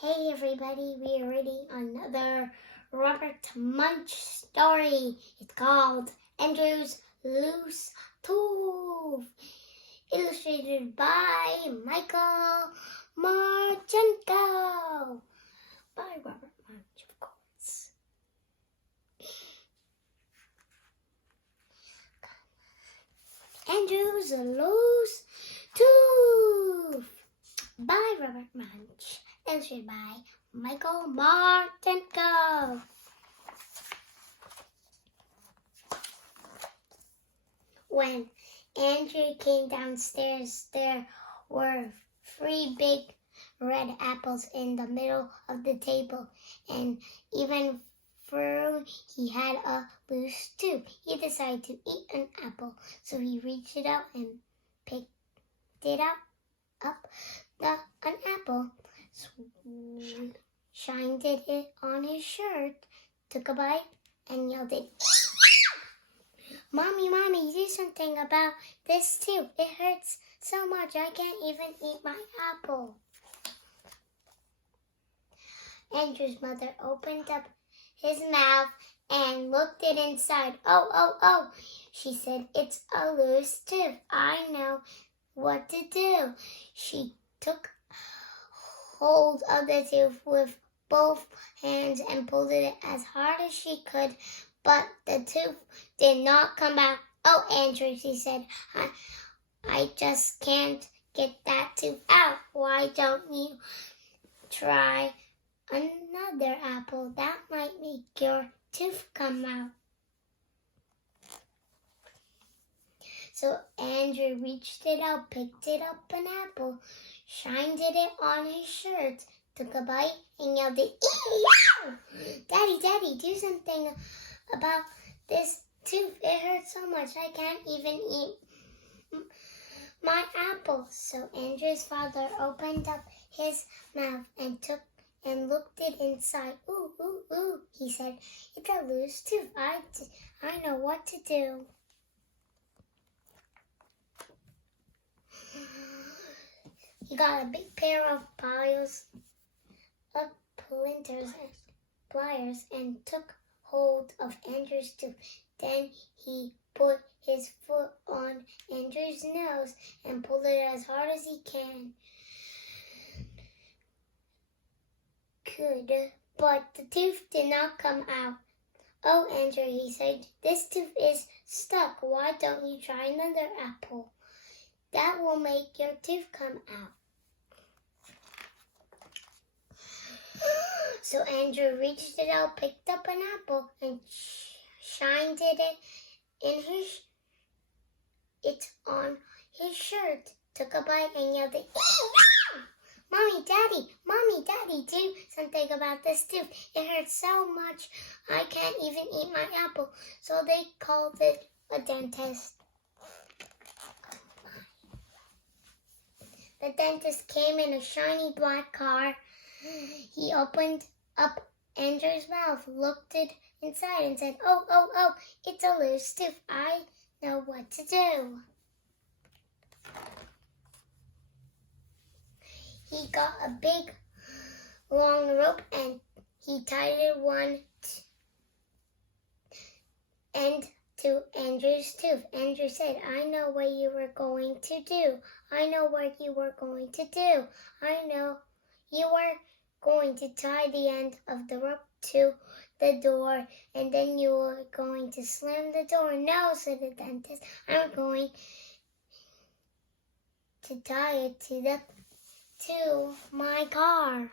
Hey everybody, we are reading another Robert Munsch story. It's called Andrew's Loose Tooth. Illustrated by Michael Martchenko. By Robert Munsch, of course. Andrew's Loose Tooth. By Robert Munsch. Illustrated by Michael Martchenko. When Andrew came downstairs, there were 3 big red apples in the middle of the table, and even though he had a loose tooth, he decided to eat an apple. So he reached it out and picked it up an apple. Shined it on his shirt, took a bite, and yelled it, Mommy, do something about this too. It hurts so much I can't even eat my apple. Andrew's mother opened up his mouth and looked it inside. Oh, she said, it's a loose tooth. I know what to do. She took hold of the tooth with both hands and pulled it as hard as she could, but the tooth did not come out. Oh, Andrew, she said, I just can't get that tooth out. Why don't you try another apple? That might make your tooth come out. So Andrew reached it out, picked it up an apple, shined it on his shirt, took a bite, and yelled it, Daddy, do something about this tooth. It hurts so much I can't even eat my apple. So Andrew's father opened up his mouth and looked it inside. Ooh, he said, it's a loose tooth. I know what to do. He got a big pair of pliers and took hold of Andrew's tooth. Then he put his foot on Andrew's nose and pulled it as hard as he could, but the tooth did not come out. Oh, Andrew, he said, this tooth is stuck. Why don't you try another apple? That will make your tooth come out. So Andrew reached it out, picked up an apple, and shined it on his shirt, took a bite, and yelled, Mommy, Daddy, do something about this tooth. It hurts so much I can't even eat my apple. So they called it a dentist. The dentist came in a shiny black car. He opened up Andrew's mouth, looked it inside, and said, Oh, it's a loose tooth. I know what to do. He got a big, long rope, and he tied it one end to Andrew's tooth. Andrew said, I know what you were going to do. I know you were going to tie the end of the rope to the door, and then you were going to slam the door. No, said the dentist, I'm going to tie it to my car.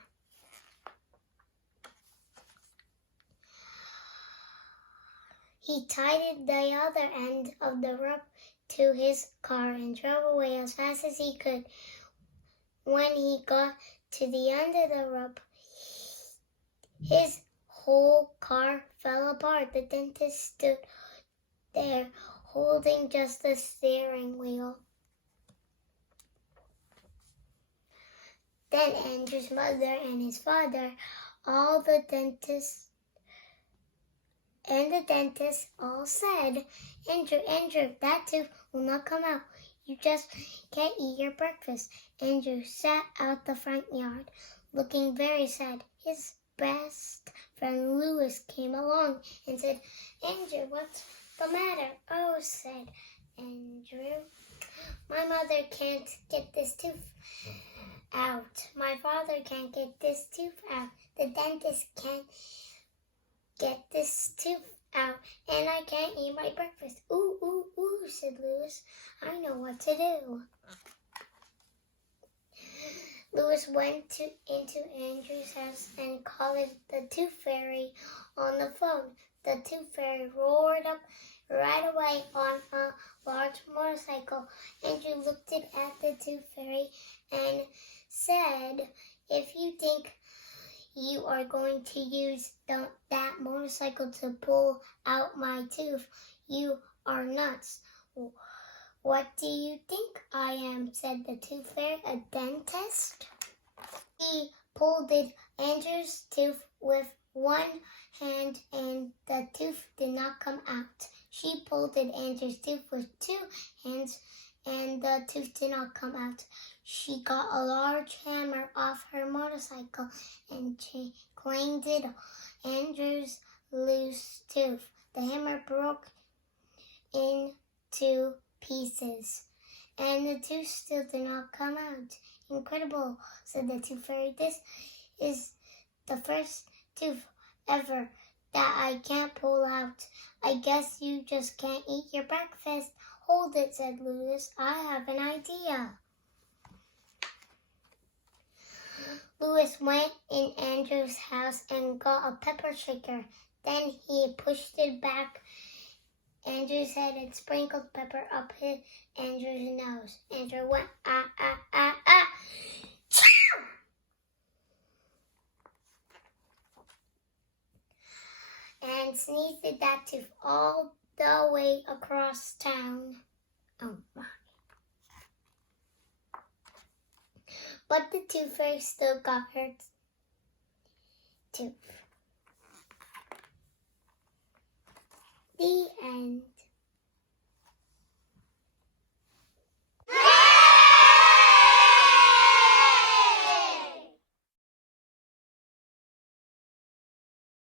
He tied the other end of the rope to his car and drove away as fast as he could. When he got to the end of the rope, his whole car fell apart. The dentist stood there, holding just the steering wheel. Then Andrew's mother and his father, the dentist all said, Andrew, that tooth will not come out. You just can't eat your breakfast. Andrew sat out the front yard, looking very sad. His best friend Louis came along and said, Andrew, what's the matter? Oh, said Andrew, my mother can't get this tooth out. My father can't get this tooth out. The dentist can't get this tooth out. And I can't eat my breakfast. Ooh, ooh, ooh, said Louis. I know what to do. Louis went into Andrew's house and called the Tooth Fairy on the phone. The Tooth Fairy roared up right away on a large motorcycle. Andrew looked at the Tooth Fairy and said, if you think you are going to use that motorcycle to pull out my tooth, you are nuts. What do you think I am? Said the Tooth Fairy, a dentist? He pulled Andrew's tooth with one hand and the tooth did not come out. She pulled Andrew's tooth with two hands and the tooth did not come out. She got a large hammer off her motorcycle and clanged it Andrew's loose tooth. The hammer broke into pieces, and the tooth still did not come out. Incredible, said the Tooth Fairy. This is the first tooth ever that I can't pull out. I guess you just can't eat your breakfast. Hold it, said Louis. I have an idea. Louis went in Andrew's house and got a pepper shaker. Then he pushed it back Andrew's head and sprinkled pepper up Andrew's nose. Andrew went, ah, ah, ah, ah. And sneezed at that tooth all the way across town. Oh my. But the Tooth Fairy still got her tooth. The end.